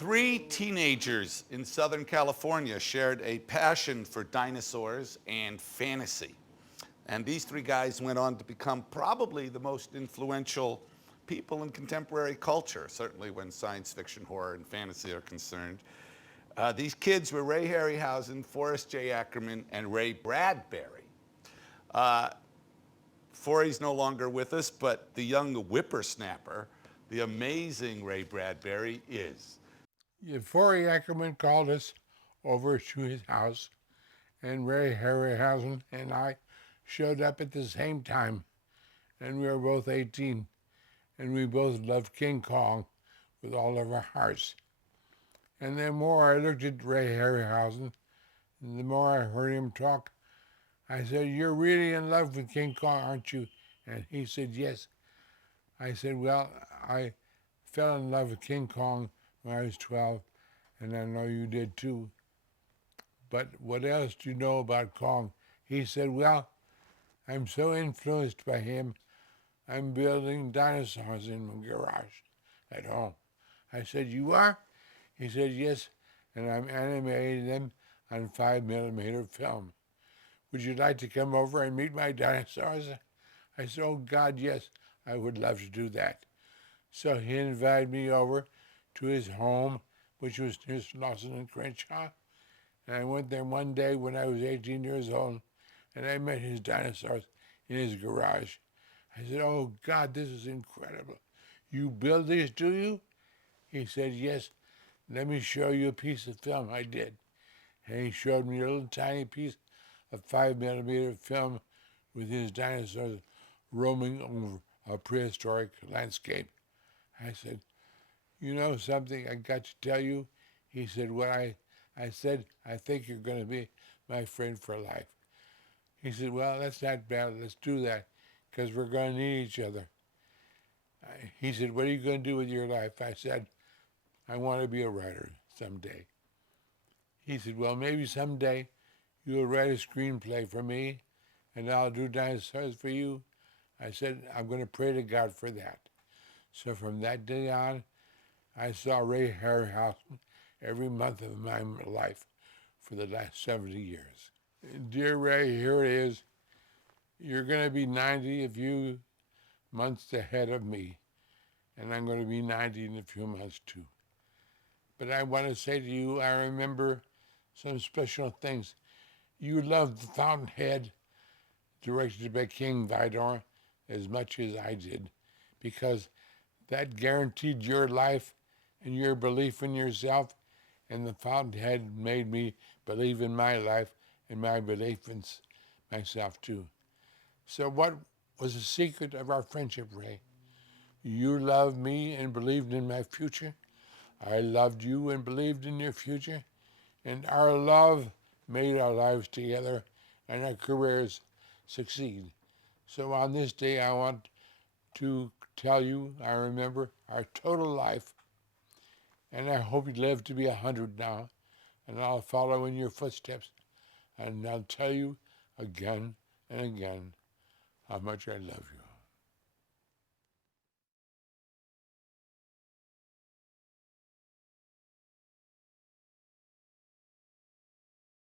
Three teenagers in Southern California shared a passion for dinosaurs and fantasy. And these three guys went on to become probably the most influential people in contemporary culture, certainly when science fiction, horror, and fantasy are concerned. These kids were Ray Harryhausen, Forrest J. Ackerman, and Ray Bradbury. Forey's no longer with us, but the young whippersnapper, the amazing Ray Bradbury, is. Forey Ackerman called us over to his house, and Ray Harryhausen and I showed up at the same time, and we were both 18, and we both loved King Kong with all of our hearts. And the more I looked at Ray Harryhausen, and the more I heard him talk, I said, "You're really in love with King Kong, aren't you?" And he said, "Yes." I said, "Well, I fell in love with King Kong when I was 12, and I know you did too. But what else do you know about Kong?" He said, "Well, I'm so influenced by him, I'm building dinosaurs in my garage at home." I said, "You are?" He said, "Yes, and I'm animating them on 5mm film. Would you like to come over and meet my dinosaurs?" I said, "Oh God, yes, I would love to do that." So he invited me over to his home, which was near Lawson and Crenshaw. And I went there one day when I was 18 years old, and I met his dinosaurs in his garage. I said, "Oh God, this is incredible. You build these, do you?" He said, "Yes, let me show you a piece of film." I did. And he showed me a little tiny piece of 5mm film with his dinosaurs roaming over a prehistoric landscape. I said, "You know something I got to tell you?" He said, "What?" I said, "I think you're going to be my friend for life." He said, "Well, that's not bad. Let's do that because we're going to need each other." He said, "What are you going to do with your life?" I said, "I want to be a writer someday." He said, "Well, maybe someday you'll write a screenplay for me and I'll do dinosaurs for you." I said, "I'm going to pray to God for that." So from that day on, I saw Ray Harryhausen every month of my life for the last 70 years. Dear Ray, here it is. You're going to be 90 a few months ahead of me, and I'm going to be 90 in a few months too. But I want to say to you, I remember some special things. You loved The Fountainhead, directed by King Vidor, as much as I did, because that guaranteed your life and your belief in yourself, and The Fountainhead made me believe in my life and my belief in myself too. So what was the secret of our friendship, Ray? You loved me and believed in my future. I loved you and believed in your future. And our love made our lives together and our careers succeed. So on this day, I want to tell you, I remember our total life, and I hope you live to be 100 now, and I'll follow in your footsteps, and I'll tell you again and again how much I love you.